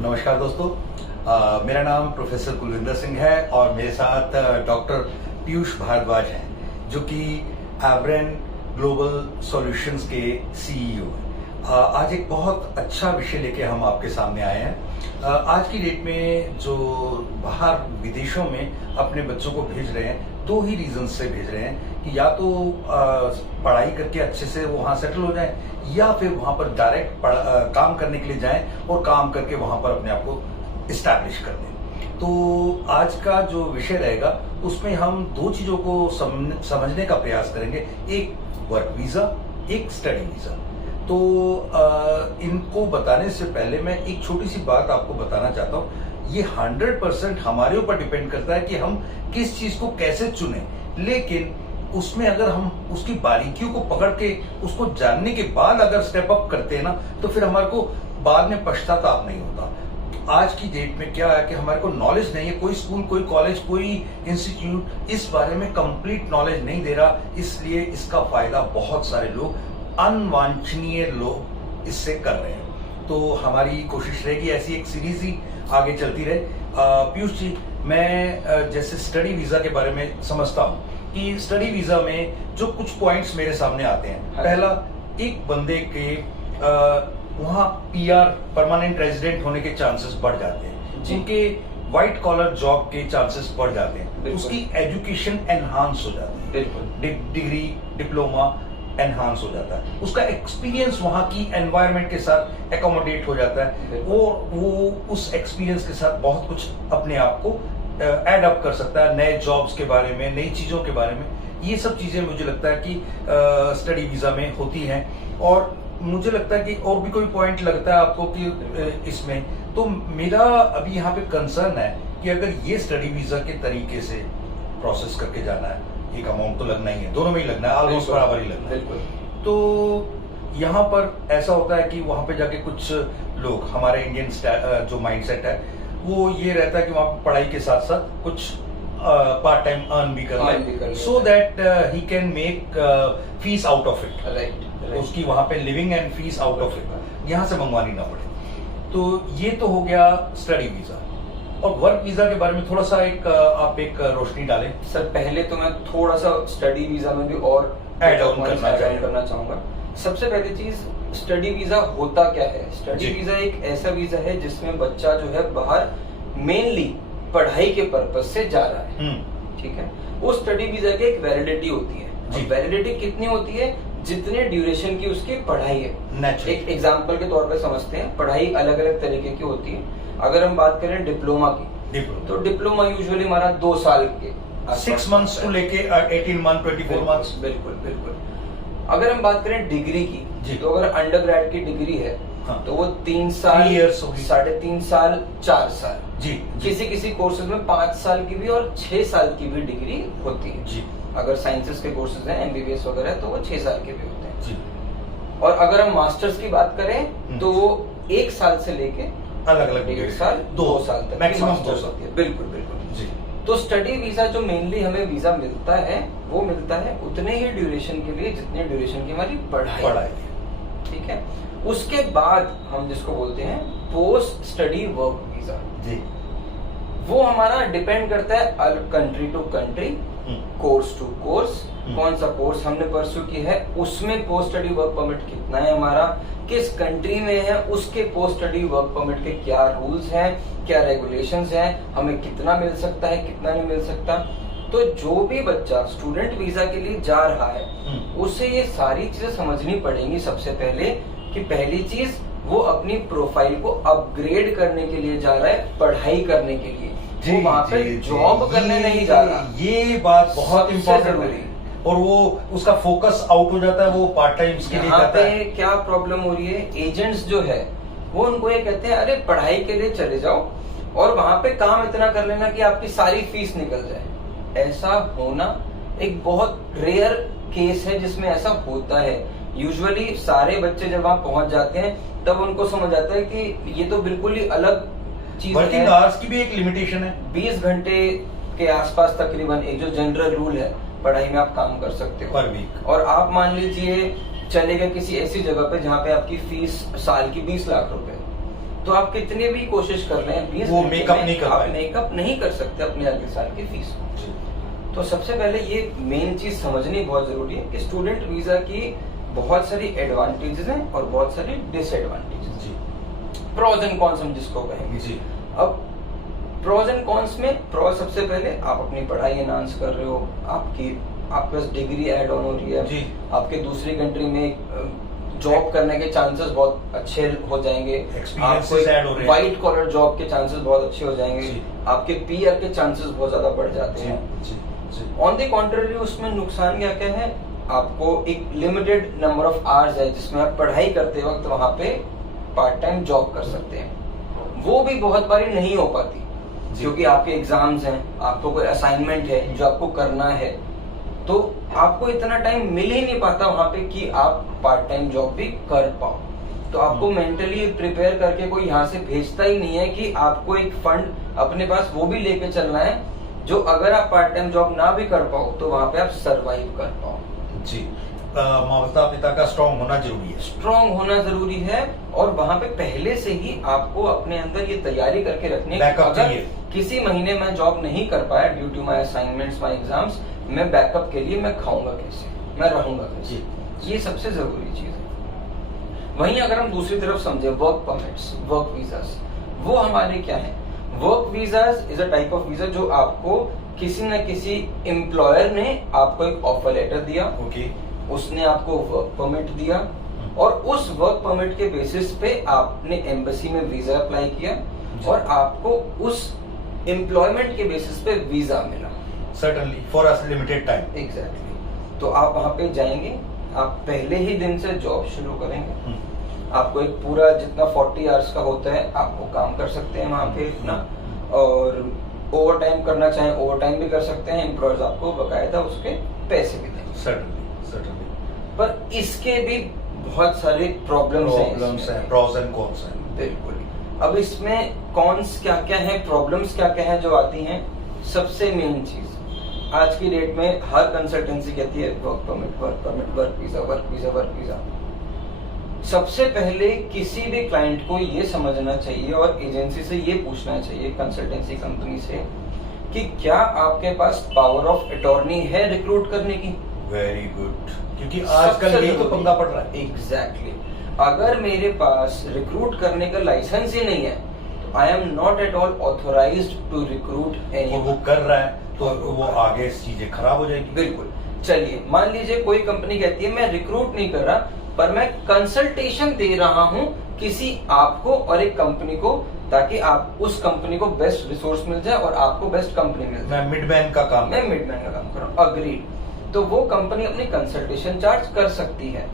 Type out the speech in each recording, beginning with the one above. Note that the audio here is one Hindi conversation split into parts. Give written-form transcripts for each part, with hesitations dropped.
नमस्कार दोस्तों, मेरा नाम प्रोफेसर कुलविंदर सिंह है और मेरे साथ डॉक्टर पीयूष भारद्वाज हैं जो कि एब्रेन ग्लोबल सॉल्यूशंस के सीईओ हैं। आज एक बहुत अच्छा विषय लेके हम आपके सामने आए हैं। आज की डेट में जो बाहर विदेशों में अपने बच्चों को भेज रहे हैं, दो ही रीजन से भेज रहे हैं कि या तो पढ़ाई करके अच्छे से वहां सेटल हो जाएं या फिर वहां पर डायरेक्ट काम करने के लिए जाएं और काम करके वहां पर अपने आप को इस्टेब्लिश कर दें। तो आज का जो विषय रहेगा उसमें हम दो चीजों को समझने का प्रयास करेंगे, एक वर्क वीजा, एक स्टडी वीजा। तो इनको बताने से पहले मैं एक छोटी सी बात आपको बताना चाहता हूँ। ये 100% हमारे ऊपर डिपेंड करता है कि हम किस चीज को कैसे चुने, लेकिन उसमें अगर हम उसकी बारीकियों को पकड़ के उसको जानने के बाद अगर स्टेप अप करते हैं ना, तो फिर हमारे को बाद में पश्चाताप नहीं होता। आज की डेट में क्या है कि हमारे को नॉलेज नहीं है, कोई स्कूल, कोई कॉलेज, कोई इंस्टीट्यूट इस बारे में कंप्लीट नॉलेज नहीं दे रहा, इसलिए इसका फायदा बहुत सारे लोग, अनवांछनीय लोग इससे कर रहे हैं। तो हमारी कोशिश रहेगी ऐसी एक सीरीज ही आगे चलती रहे। पीयूष जी, मैं जैसे स्टडी वीजा के बारे में समझता हूँ कि स्टडी वीजा में जो कुछ पॉइंट्स मेरे सामने आते हैं, पहला, एक बंदे के वहां पीआर, परमानेंट रेजिडेंट होने के चांसेस बढ़ जाते हैं, जिनके व्हाइट कॉलर जॉब के चांसेस बढ़ जाते हैं, उसकी एजुकेशन एनहांस हो जाती है, डिग्री, डिप्लोमा एनहांस हो जाता है, उसका एक्सपीरियंस वहां की एनवायरनमेंट के साथ एकोमोडेट हो जाता है और वो उस एक्सपीरियंस के साथ बहुत कुछ अपने आप को एड अप कर सकता है, नए जॉब्स के बारे में, नई चीजों के बारे में। ये सब चीजें मुझे लगता है कि स्टडी वीजा में होती हैं। और मुझे लगता है कि और भी कोई पॉइंट लगता है आपको कि इसमें, तो मेरा अभी यहाँ पे कंसर्न है कि अगर ये स्टडी वीजा के तरीके से प्रोसेस करके जाना है, एक अमाउंट तो लगना ही है, दोनों में ही लगना है, ऑलमोस्ट बराबर ही लगना है। तो यहाँ पर ऐसा होता है कि वहां पे जाके कुछ लोग, हमारे इंडियन जो माइंडसेट है वो ये रहता है कि वहां पढ़ाई के साथ साथ कुछ पार्ट टाइम अर्न भी कर ले, so that he can make fees out of it, right, उसकी वहां पे living and fees out of it यहाँ से मंगवानी ना पड़े। तो ये तो हो गया स्टडी वीजा। और वर्क वीजा के बारे में थोड़ा सा आप एक रोशनी डालें। सर, पहले तो मैं थोड़ा सा स्टडी वीजा में भी और ऐड ऑन करना चाहूंगा। सबसे पहली चीज, स्टडी वीजा होता क्या है? स्टडी वीजा एक ऐसा वीजा है जिसमें बच्चा जो है बाहर मेनली पढ़ाई के पर्पज से जा रहा है, ठीक है। उस स्टडी वीजा की एक वैलिडिटी होती है। वैलिडिटी कितनी होती है? जितने ड्यूरेशन की उसकी पढ़ाई है। एक एग्जाम्पल के तौर पे समझते हैं, पढ़ाई अलग अलग तरीके की होती है। अगर हम बात करें डिप्लोमा की, तो डिप्लोमा यूजुअली हमारा 2 साल के 6 मंथ्स टू लेके 18 मंथ, 24 मंथ्स। बिल्कुल बिल्कुल। अगर हम बात करें डिग्री की, तो अगर अंडर ग्रेड की डिग्री है, हाँ, तो वो 3 साल, 3.5 साल, 4 साल जी। किसी किसी कोर्सेज में 5 साल की भी और 6 साल की भी डिग्री होती है जी। अगर साइंसेस के कोर्सेज हैं, एमबीबीएस वगैरह, तो वो 6 साल के भी होते हैं जी। और अगर हम मास्टर्स की बात करें तो वो 1 साल से लेके अलग अलग 1 साल, 2 साल तक मैक्सिमम 2 साल होती है। बिल्कुल बिल्कुल जी। तो स्टडी वीजा जो मेनली हमें वीजा मिलता है, वो मिलता है उतने ही ड्यूरेशन के लिए जितने ड्यूरेशन की हमारी पढ़ाई, ठीक है। उसके बाद हम जिसको बोलते हैं पोस्ट स्टडी वर्क वीजा जी, वो हमारा डिपेंड करता है country to country, course to course, कौन सा कोर्स हमने परस्यू किया है, उसमें पोस्ट स्टडी वर्क परमिट कितना है हमारा, किस कंट्री में है, उसके पोस्ट स्टडी वर्क परमिट के क्या रूल्स हैं, क्या रेगुलेशंस हैं, हमें कितना मिल सकता है, कितना नहीं मिल सकता। तो जो भी बच्चा स्टूडेंट वीजा के लिए जा रहा है, उसे ये सारी चीजें समझनी पड़ेंगी सबसे पहले, कि पहली चीज वो अपनी प्रोफाइल को अपग्रेड करने के लिए जा रहा है, पढ़ाई करने के लिए, वो वहां पे जॉब करने नहीं जा रहा। ये बात बहुत इंपॉर्टेंट है और वो उसका फोकस आउट हो जाता है, वो पार्ट टाइम के लिए जाता है। क्या प्रॉब्लम हो रही है, एजेंट्स जो है वो उनको ये कहते हैं, अरे पढ़ाई के लिए चले जाओ और वहां पे काम इतना कर लेना कि आपकी सारी फीस निकल जाए। ऐसा होना एक बहुत रेयर केस है जिसमें ऐसा होता है। यूजुअली सारे बच्चे जब वहां पहुंच जाते हैं तब उनको समझ आता है कि ये तो बिल्कुल ही अलग चीज है। वर्किंग आवर्स की भी एक लिमिटेशन है, 20 घंटे के आसपास तकरीबन एक जो जनरल रूल है पढ़ाई में आप काम कर सकते हो पर वीक। और आप मान लीजिए चले गए किसी ऐसी जगह पे जहाँ पे आपकी फीस साल की 20 लाख रुपए, तो आप कितनी भी कोशिश कर रहे हैं 20 वो घंटे मेकअप में नहीं कर आप पाएंगे। मेकअप नहीं कर सकते अपने अगले साल की फीस को। जी, तो सबसे पहले ये मेन चीज समझनी बहुत जरूरी है कि स्टूडेंट वीजा की बहुत सारी एडवांटेजेस हैं और बहुत सारी डिसएडवांटेजेस। जी, प्रोज एंड कॉन्स हम जिसको कहेंगे। जी, अब प्रोज एंड कॉन्स में प्रोज सबसे पहले आप अपनी पढ़ाई एनहांस कर रहे हो, आपके पास डिग्री ऐड ऑन हो रही है, जी। आपके दूसरी कंट्री में जॉब करने के चांसेस बहुत अच्छे हो जाएंगे, Experiences add हो रहे हैं। व्हाइट कॉलर जॉब के चांसेस बहुत अच्छे हो जाएंगे, जी। आपके पीआर के चांसेस बहुत ज्यादा बढ़ जाते हैं। जी, जी, ऑन द कॉन्ट्ररी उसमें नुकसान क्या क्या है, आपको एक लिमिटेड नंबर ऑफ आवर्स है जिसमें आप पढ़ाई करते वक्त वहां पे पार्ट टाइम जॉब कर सकते हैं। वो भी बहुत बारी नहीं हो पाती क्योंकि आपके एग्जाम्स हैं, आपको कोई असाइनमेंट है जो आपको करना है, तो आपको इतना टाइम मिल ही नहीं पाता वहां पे कि आप पार्ट टाइम जॉब भी कर पाओ। तो आपको मेंटली प्रिपेयर करके कोई यहाँ से भेजता ही नहीं है कि आपको एक फंड अपने पास वो भी लेके चलना है जो अगर आप पार्ट टाइम जॉब ना भी कर पाओ तो वहां पे आप सरवाइव कर पाओ। जी। माता पिता का स्ट्रॉन्ग होना जरूरी है। स्ट्रॉन्ग होना जरूरी है और वहां पे पहले से ही आपको अपने अंदर ये तैयारी करके रखनी है कि Backup अगर चाहिए। किसी महीने में जॉब नहीं कर पाया due to my assignments my exams, मैं बैकअप के लिए मैं खाऊंगा कैसे, मैं रहूंगा कैसे। जी। ये सबसे जरूरी चीज है। वहीं अगर हम दूसरी तरफ समझे वर्क परमिट्स, वर्क वीजास, वो हमारे क्या है? Work visas is a type of visa जो आपको किसी न किसी एम्प्लॉयर ने आपको एक ऑफर लेटर दिया, ओके, उसने आपको वर्क परमिट दिया और उस वर्क परमिट के बेसिस पे आपने एम्बेसी में वीजा अप्लाई किया और आपको उस एम्प्लॉयमेंट के बेसिस पे वीजा मिला। Certainly for a limited time. Exactly. तो आप वहां पे जाएंगे, आप पहले ही दिन से जॉब शुरू करेंगे, आपको एक पूरा जितना 40 आवर्स का होता है आपको काम कर सकते हैं वहां पे इतना, और ओवर टाइम करना चाहें ओवर टाइम भी कर सकते हैं, एम्प्लॉयर्स आपको बकायदा उसके पैसे भी देंगे। सर्टेनली पर इसके भी बहुत सारे प्रॉब्लम्स हैं, प्रोस एंड कॉन्स हैं। बिल्कुल। अब इसमें कॉन्स क्या क्या है, प्रॉब्लम्स क्या क्या है जो आती हैं। सबसे मेन चीज आज की डेट में हर कंसल्टेंसी कहती है work permit, work permit, work visa, work visa, work visa. सबसे पहले किसी भी क्लाइंट को ये समझना चाहिए और एजेंसी से ये पूछना चाहिए, कंसल्टेंसी कंपनी से, कि क्या आपके पास पावर ऑफ अटॉर्नी है रिक्रूट करने की। वेरी गुड, क्योंकि आजकल यही तो पंगा पड़ रहा है। एग्जैक्टली। अगर मेरे पास रिक्रूट करने का लाइसेंस ही नहीं है तो I am not at all authorised to recruit any. वो कर रहा है तो वो आगे चीजें खराब हो जाएगी। बिल्कुल। चलिए मान लीजिए कोई कंपनी कहती है मैं रिक्रूट नहीं कर रहा पर मैं कंसल्टेशन दे रहा हूं किसी आपको और एक कंपनी को, ताकि आप उस कंपनी को बेस्ट रिसोर्स मिल जाए और आपको बेस्ट कंपनी मिल जाए। मैं मिडमैन का काम मैं मिडमैन का काम कर रहा हूं, अग्रीड। तो वो कंपनी अपनी कंसल्टेशन चार्ज कर सकती है,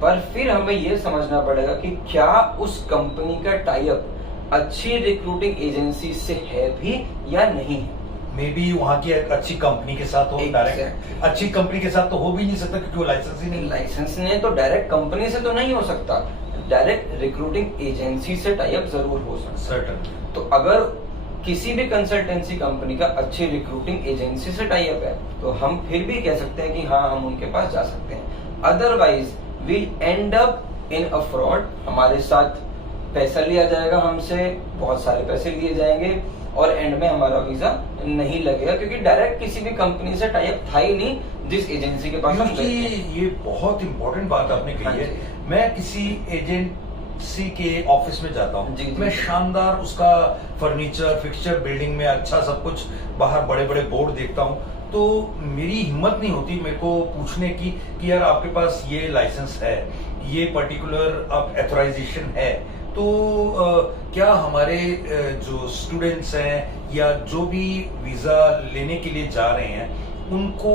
पर फिर हमें ये समझना पड़ेगा कि क्या उस कंपनी का टाई अप अच्छी रिक्रूटिंग एजेंसी से है भी या नहीं है। मे बी वहाँ की एक अच्छी कंपनी के साथ हो, डायरेक्ट अच्छी कंपनी के साथ तो हो भी नहीं सकता क्योंकि वो लाइसेंस ही नहीं। लाइसेंस ने तो डायरेक्ट कंपनी से तो नहीं हो सकता, डायरेक्ट रिक्रूटिंग एजेंसी से टाई अप जरूर हो सकता। सर्टेन। तो अगर किसी भी कंसल्टेंसी कंपनी का अच्छी रिक्रूटिंग एजेंसी से टाई अप है तो हम फिर भी कह सकते हैं कि हाँ हम उनके पास जा सकते हैं। Otherwise we end up in a fraud, हमारे साथ पैसा लिया जाएगा, हमसे बहुत सारे पैसे लिए जाएंगे और एंड में हमारा वीजा नहीं लगेगा क्योंकि डायरेक्ट किसी भी कंपनी से टाई अप था ही नहीं जिस एजेंसी के पास हम गए थे। ये बहुत इंपॉर्टेंट बात आपने कही है। मैं किसी एजेंसी के ऑफिस में जाता हूँ, मैं शानदार उसका फर्नीचर फिक्सचर बिल्डिंग में अच्छा सब कुछ, बाहर बड़े बड़े बोर्ड देखता हूँ, तो मेरी हिम्मत नहीं होती मेरे को पूछने की कि यार आपके पास ये लाइसेंस है, ये पर्टिकुलर आप एथोराइजेशन है, तो क्या हमारे जो स्टूडेंट्स हैं या जो भी वीजा लेने के लिए जा रहे हैं उनको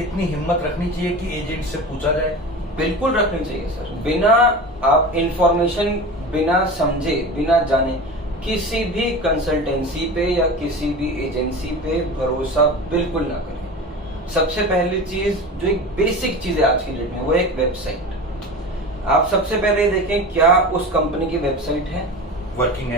इतनी हिम्मत रखनी चाहिए कि एजेंट से पूछा जाए। बिल्कुल रखनी चाहिए सर। बिना आप इंफॉर्मेशन, बिना समझे, बिना जाने किसी भी कंसल्टेंसी पे या किसी भी एजेंसी पे भरोसा बिल्कुल ना करें। सबसे पहली चीज जो एक बेसिक चीज है आज की डेट में वो एक वेबसाइट। आप सबसे पहले देखें क्या उस कंपनी की वेबसाइट है, वर्किंग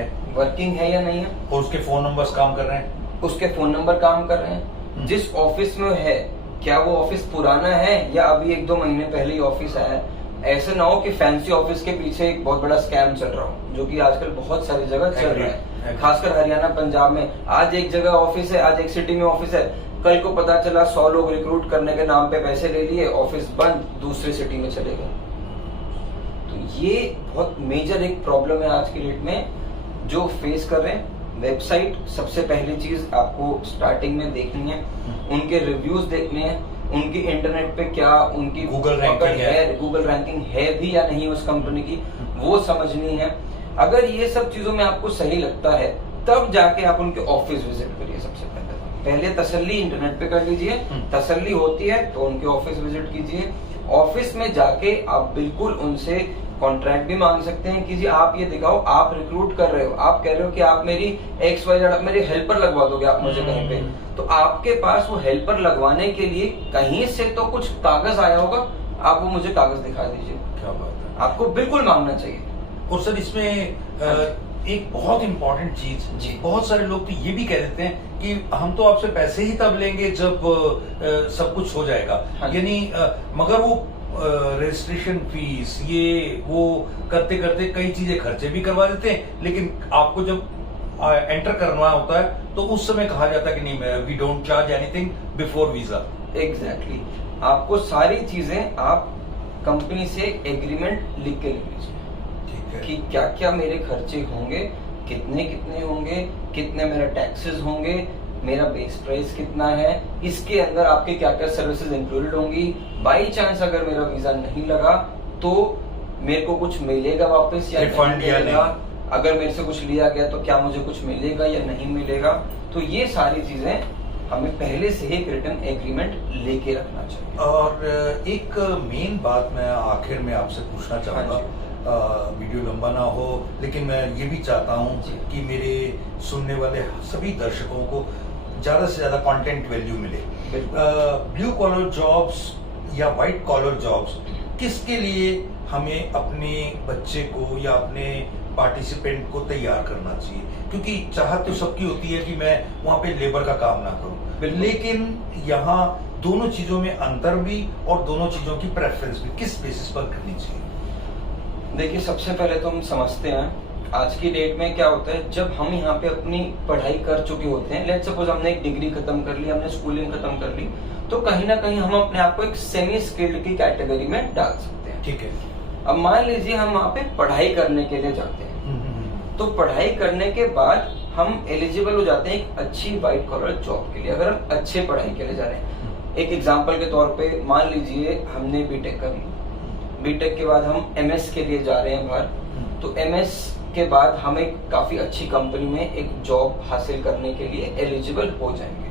है या नहीं है, और उसके फोन नंबर्स काम कर रहे हैं, उसके फोन नंबर काम कर रहे हैं, जिस ऑफिस में है क्या वो ऑफिस पुराना है या अभी 1-2 महीने पहले ही ऑफिस आया है, ऐसे ना हो कि फैंसी ऑफिस के पीछे एक बहुत बड़ा स्कैम चल रहा हो, जो कि आजकल बहुत सारी जगह चल रहा है, खासकर हरियाणा पंजाब में। आज एक जगह ऑफिस है, आज एक सिटी में ऑफिस है, कल को पता चला 100 लोग रिक्रूट करने के नाम पे पैसे ले लिए, ऑफिस बंद, दूसरे सिटी में चले गए। तो ये बहुत मेजर एक प्रॉब्लम है आज की डेट में जो फेस कर रहे हैं। वेबसाइट सबसे पहली चीज आपको स्टार्टिंग में देखनी है, उनके रिव्यूज देखने हैं, उनकी इंटरनेट पे क्या उनकी गूगल रैंकिंग है भी या नहीं उस कंपनी की, वो समझनी है। अगर ये सब चीजों में आपको सही लगता है तब जाके आप उनके ऑफिस विजिट करिए। सबसे पहले तसल्ली इंटरनेट पे कर लीजिए, तसल्ली होती है तो उनके ऑफिस विजिट कीजिए। ऑफिस में जाके आप बिल्कुल उनसे कॉन्ट्रैक्ट भी मांग सकते हैं कि जी आप ये दिखाओ, आप रिक्रूट कर रहे हो, आप कह रहे हो कि आप मेरी XYZ मेरी हेल्पर लगवा दोगे आप मुझे कहीं पे, तो आपके पास वो हेल्पर लगवाने के लिए कहीं से तो कुछ कागज आया होगा, आप वो मुझे कागज दिखा दीजिए। क्या बात है, आपको बिल्कुल मांगना चाहिए। और सर इसमें एक बहुत इंपॉर्टेंट चीज, बहुत सारे लोग तो ये भी कह देते हैं कि हम तो आपसे पैसे ही तब लेंगे जब सब कुछ हो जाएगा, यानी मगर वो रजिस्ट्रेशन फीस ये वो करते करते कई चीजें खर्चे भी करवा देते हैं, लेकिन आपको जब एंटर करना होता है तो उस समय कहा जाता है कि नहीं, we don't charge anything before visa. Exactly, आपको सारी चीजें आप कंपनी से एग्रीमेंट लिख के ले लीजिए कि क्या क्या मेरे खर्चे होंगे, कितने कितने होंगे, कितने मेरे टैक्सेस होंगे, मेरा बेस प्राइस कितना है, इसके अंदर आपके क्या क्या सर्विसेज इंक्लूडेड होंगी। बाई चांस अगर मेरा वीजा नहीं लगा तो मेरे को कुछ मिलेगा वापस या रिफंड या नहीं, अगर मेरे से कुछ लिया गया तो क्या मुझे कुछ मिलेगा या नहीं मिलेगा। तो ये सारी चीजें हमें पहले से ही एक रिटन एग्रीमेंट लेके रखना चाहिए। और एक मेन बात मैं आखिर में आपसे पूछना चाहूंगा, वीडियो लंबा ना हो, लेकिन मैं ये भी चाहता हूँ कि मेरे सुनने वाले सभी दर्शकों को ज्यादा से ज्यादा कंटेंट वैल्यू मिले। ब्लू कॉलर जॉब्स या व्हाइट कॉलर जॉब्स, किसके लिए हमें अपने बच्चे को या अपने पार्टिसिपेंट को तैयार करना चाहिए? क्योंकि चाहत तो सबकी होती है कि मैं वहां पे लेबर का काम ना करूं, लेकिन यहाँ दोनों चीजों में अंतर भी और दोनों चीजों की प्रेफरेंस भी किस बेसिस पर करनी चाहिए? देखिए, सबसे पहले तो हम समझते हैं आज की डेट में क्या होता है, जब हम यहाँ पे अपनी पढ़ाई कर चुके होते हैं, लेट्स सपोज हमने एक डिग्री खत्म कर ली, हमने स्कूलिंग खत्म कर ली, तो कहीं ना कहीं हम अपने आप को एक सेमी स्किल्ड की कैटेगरी में डाल सकते हैं। ठीक है। अब मान लीजिए हम वहाँ पे पढ़ाई करने के लिए जाते हैं, तो पढ़ाई करने के बाद हम एलिजिबल हो जाते हैं एक अच्छी व्हाइट कॉलर जॉब के लिए, अगर हम अच्छे पढ़ाई के लिए जा रहे हैं। एक एग्जाम्पल के तौर पे मान लीजिए हमने बीटेक कर ली, बीटेक के बाद हम MS के लिए जा रहे हैं बाहर, तो MS के बाद हम एक काफी अच्छी कंपनी में एक जॉब हासिल करने के लिए एलिजिबल हो जाएंगे।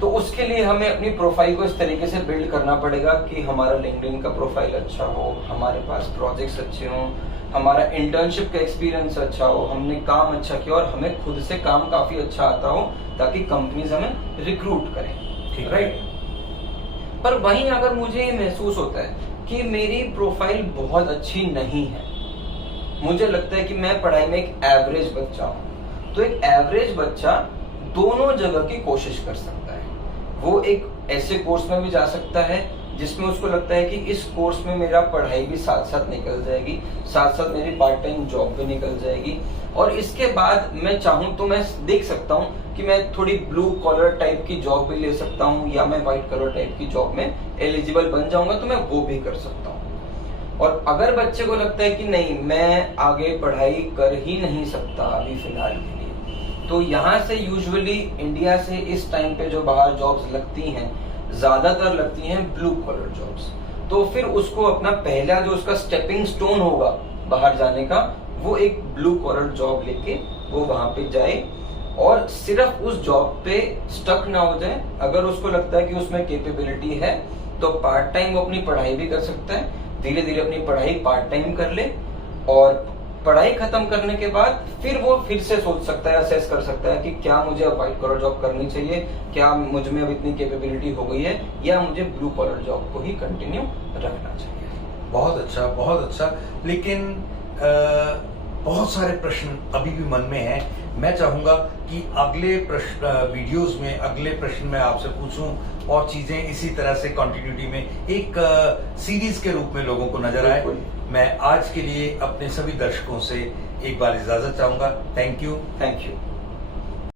तो उसके लिए हमें अपनी प्रोफाइल को इस तरीके से बिल्ड करना पड़ेगा कि हमारा लिंक्डइन का प्रोफाइल अच्छा हो, हमारे पास प्रोजेक्ट्स अच्छे हों, हमारा इंटर्नशिप का एक्सपीरियंस अच्छा हो, हमने काम अच्छा किया और हमें खुद से काम काफी अच्छा आता हो, ताकि कंपनीज हमें रिक्रूट करें। राइट। पर वहीं अगर मुझे ये महसूस होता है कि मेरी प्रोफाइल बहुत अच्छी नहीं है, मुझे लगता है कि मैं पढ़ाई में एक एवरेज बच्चा हूं, तो एक एवरेज बच्चा दोनों जगह की कोशिश कर सकता है। वो एक ऐसे कोर्स में भी जा सकता है जिसमें उसको लगता है कि इस कोर्स में मेरा पढ़ाई भी साथ साथ निकल जाएगी, साथ साथ मेरी पार्ट टाइम जॉब भी निकल जाएगी, और इसके बाद मैं चाहूं तो मैं देख सकता हूं कि मैं थोड़ी ब्लू कॉलर टाइप की जॉब भी ले सकता हूं, या मैं व्हाइट कॉलर टाइप की जॉब में एलिजिबल बन जाऊंगा तो मैं वो भी कर सकता हूं। और अगर बच्चे को लगता है कि नहीं, मैं आगे पढ़ाई कर ही नहीं सकता अभी फिलहाल के लिए, तो यहाँ से यूजुअली इंडिया से इस टाइम पे जो बाहर जॉब्स लगती हैं, ज्यादातर लगती हैं ब्लू कॉलर जॉब्स। तो फिर उसको अपना पहला जो उसका स्टेपिंग स्टोन होगा बाहर जाने का, वो एक ब्लू कॉलर जॉब लेके वो वहां पे जाए और सिर्फ उस जॉब पे स्टक ना हो जाए। अगर उसको लगता है कि उसमें कैपेबिलिटी है तो पार्ट टाइम वो अपनी पढ़ाई भी कर सकता है, धीरे धीरे अपनी पढ़ाई पार्ट टाइम कर ले, और पढ़ाई खत्म करने के बाद फिर वो फिर से सोच सकता है, असेस कर सकता है कि क्या मुझे अब व्हाइट कॉलर जॉब करनी चाहिए, क्या मुझ में अब इतनी कैपेबिलिटी हो गई है, या मुझे ब्लू कॉलर जॉब को ही कंटिन्यू रखना चाहिए। बहुत अच्छा, बहुत अच्छा। लेकिन बहुत सारे प्रश्न अभी भी मन में हैं। मैं चाहूंगा कि अगले प्रश्न वीडियोस में अगले प्रश्न मैं आपसे पूछूं और चीजें इसी तरह से कंटिन्यूटी में एक सीरीज के रूप में लोगों को नजर आए। मैं आज के लिए अपने सभी दर्शकों से एक बार इजाजत चाहूंगा। Thank you. Thank you.